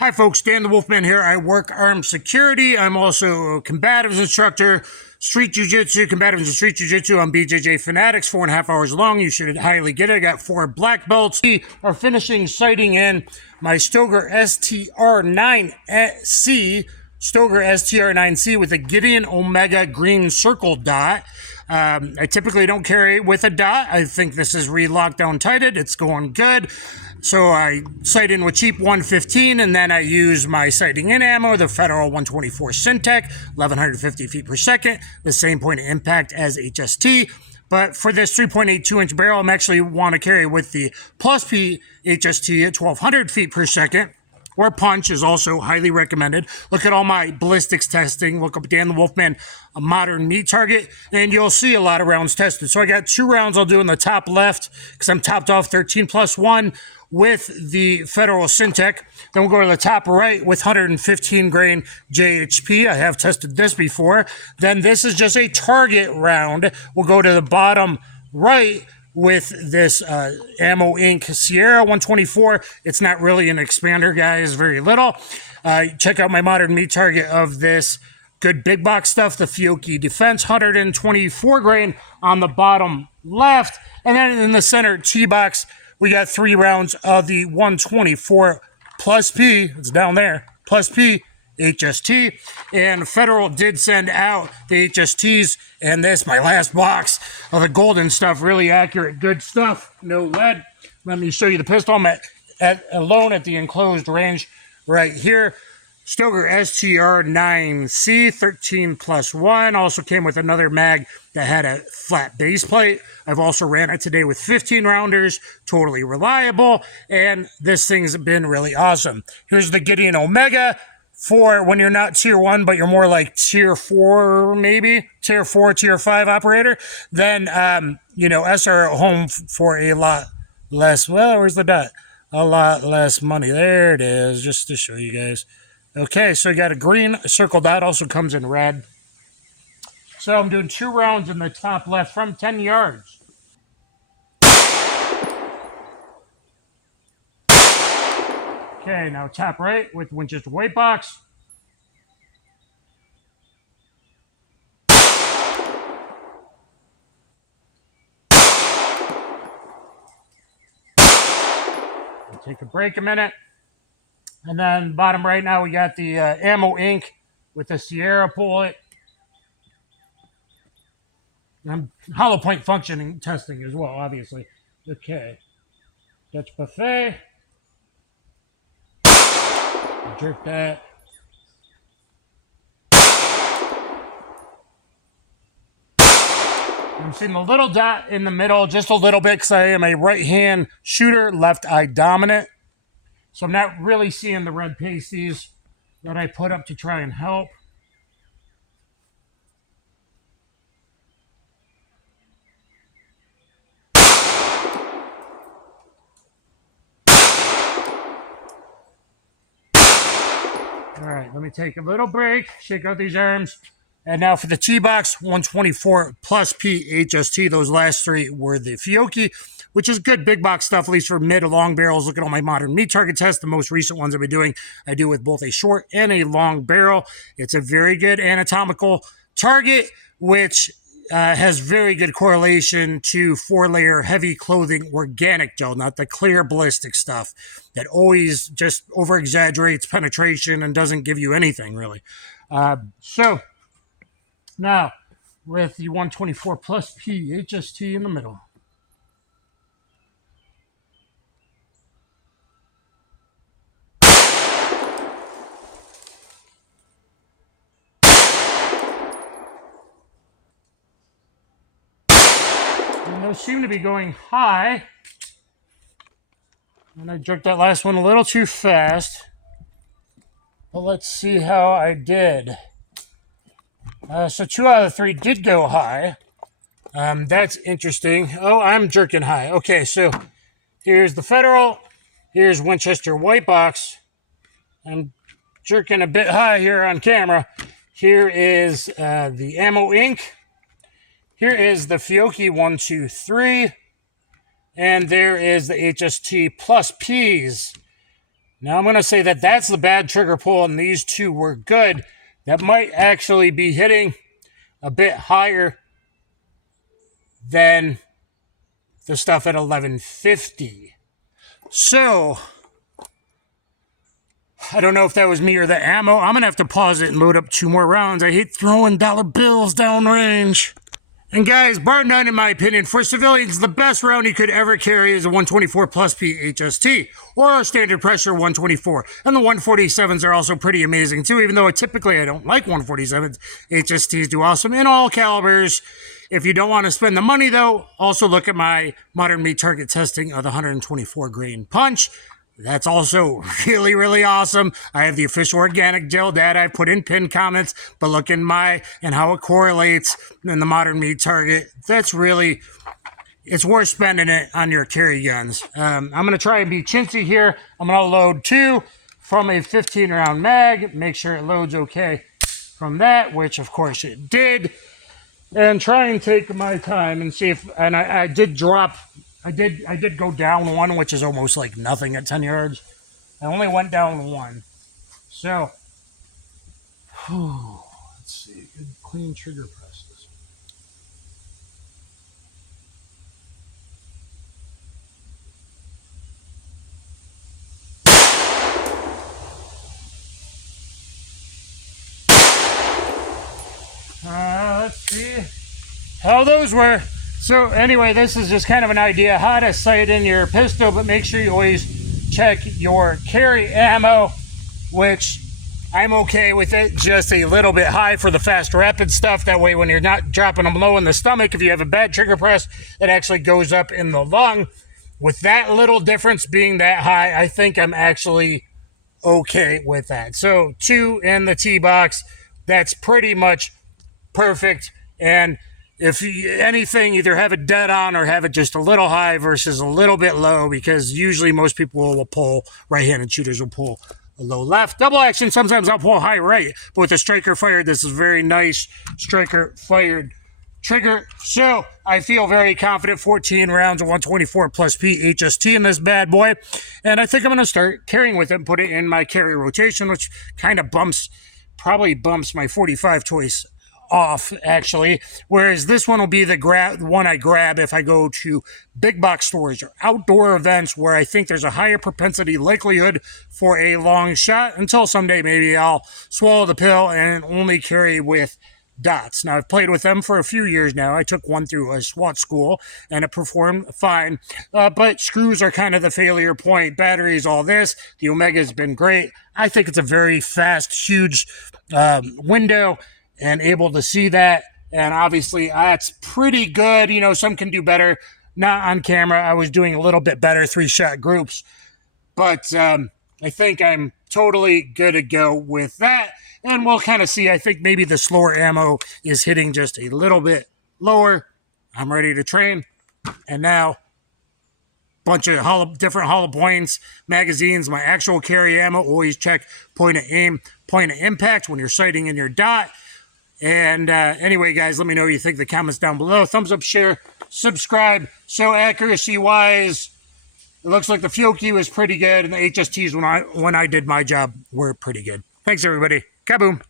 Hi folks, Dan the Wolfman here. I work armed security. I'm also a combatives instructor, street jiu-jitsu, combatives and street jiu-jitsu on BJJ Fanatics, 4.5 hours long. You should highly get it. I got 4 black belts. We are finishing sighting in my Stoeger STR-9C, Stoeger STR-9C with a Gideon Omega green circle dot. I typically don't carry it with a dot. I think this is re-locked down tighted. It's going good. So I sight in with cheap 115, and then I use my sighting in ammo, the Federal 124 Syntech, 1150 feet per second, the same point of impact as HST. But for this 3.82 inch barrel, I'm actually want to carry with the Plus P HST at 1200 feet per second. Or punch is also highly recommended. Look at all my ballistics testing. Look up Dan the Wolfman, a modern meat target, and you'll see a lot of rounds tested. So I got 2 rounds I'll do in the top left because I'm topped off 13+1 with the Federal Syntech. Then we'll go to the top right with 115 grain JHP. I have tested this before. Then this is just a target round. We'll go to the bottom right with this Ammo Inc Sierra 124. It's not really an expander, guys, very little. Check out my modern meat target of this good big box stuff, the Fiocchi Defense, 124 grain on the bottom left. And then in the center T-box, we got 3 rounds of the 124 Plus P, it's down there, Plus P HST, and Federal did send out the HSTs, and this, my last box of the golden stuff, really accurate, good stuff, no lead. Let me show you the pistol. I'm alone at the enclosed range right here. Stoeger STR-9C 13+1. Also came with another mag that had a flat base plate. I've also ran it today with 15 rounders, totally reliable, and this thing's been really awesome. Here's the Gideon Omega for when you're not tier 1, but you're more like tier 4, maybe tier 4, tier 5 operator. Then, SR at home for a lot less. Well, where's the dot? A lot less money. There it is, just to show you guys. Okay, so you got a green circle dot, also comes in red. So I'm doing 2 rounds in the top left from 10 yards. Okay, now top right with Winchester white box. Take a break a minute. And then bottom right now we got the Ammo Inc with the Sierra bullet. And hollow point functioning testing as well, obviously. Okay. Dutch buffet. Jerk that. I'm seeing the little dot in the middle just a little bit because I am a right-hand shooter, left eye dominant. So I'm not really seeing the red pasties that I put up to try and help. All right, let me take a little break, shake out these arms. And now for the T-box, 124 Plus P HST. Those last 3 were the Fiocchi, which is good big box stuff, at least for mid to long barrels. Look at all my modern meat target tests. The most recent ones I've been doing, I do with both a short and a long barrel. It's a very good anatomical target, which has very good correlation to 4-layer heavy clothing organic gel, not the clear ballistic stuff that always just over exaggerates penetration and doesn't give you anything really. So now with the 124 Plus P HST in the middle. And those seem to be going high. And I jerked that last one a little too fast. But let's see how I did. So 2 out of 3 did go high. That's interesting. Oh, I'm jerking high. Okay, so here's the Federal. Here's Winchester white box. I'm jerking a bit high here on camera. Here is the Ammo Inc. Here is the Fiocchi 123. And there is the HST Plus P's. Now I'm going to say that that's the bad trigger pull and these two were good. That might actually be hitting a bit higher than the stuff at 1150. So, I don't know if that was me or the ammo. I'm going to have to pause it and load up 2 more rounds. I hate throwing dollar bills downrange. And guys, bar none in my opinion, for civilians, the best round you could ever carry is a 124 plus P HST, or a standard pressure 124. And the 147s are also pretty amazing too, even though typically I don't like 147s. HSTs do awesome in all calibers. If you don't want to spend the money though, also look at my modern meat target testing of the 124 grain punch. That's also really, really awesome. I have the official organic gel data I put in pinned comments, but look in and how it correlates in the modern meat target. That's really, it's worth spending it on your carry guns. I'm going to try and be chintzy here. I'm going to load 2 from a 15 round mag, make sure it loads okay from that, which of course it did. And try and take my time and see if, and I did drop, I did go down 1, which is almost like nothing at 10 yards. I only went down 1. So, let's see, good clean trigger presses. Let's see how those were. So anyway, this is just kind of an idea how to sight in your pistol, but make sure you always check your carry ammo, which I'm okay with it, just a little bit high for the fast rapid stuff. That way when you're not dropping them low in the stomach, if you have a bad trigger press, it actually goes up in the lung. With that little difference being that high, I think I'm actually okay with that. So 2 in the T-box, that's pretty much perfect. And if anything, either have it dead on or have it just a little high versus a little bit low, because usually most people will pull, right-handed shooters will pull a low left. Double action, sometimes I'll pull high right, but with a striker fired, this is very nice striker fired trigger. So I feel very confident. 14 rounds of 124 plus P HST in this bad boy. And I think I'm going to start carrying with it and put it in my carry rotation, which kind of probably bumps my 45 choice off actually, whereas this one will be the one I grab if I go to big box stores or outdoor events where I think there's a higher propensity likelihood for a long shot, until someday maybe I'll swallow the pill and only carry with dots. Now I've played with them for a few years now. I took one through a SWAT school and it performed fine, but screws are kind of the failure point. Batteries, all this. The Omega has been great. I think it's a very fast, huge window, and able to see that, and obviously that's pretty good. You know, some can do better. Not on camera. I was doing a little bit better 3-shot groups, but I think I'm totally good to go with that, and we'll kind of see. I think maybe the slower ammo is hitting just a little bit lower. I'm ready to train, and now bunch of different hollow points, magazines, my actual carry ammo. Always check point of aim, point of impact when you're sighting in your dot. And anyway, guys, let me know what you think in the comments down below. Thumbs up, share, subscribe. So accuracy-wise, it looks like the Fiocchi was pretty good, and the HSTs when I did my job were pretty good. Thanks, everybody. Kaboom.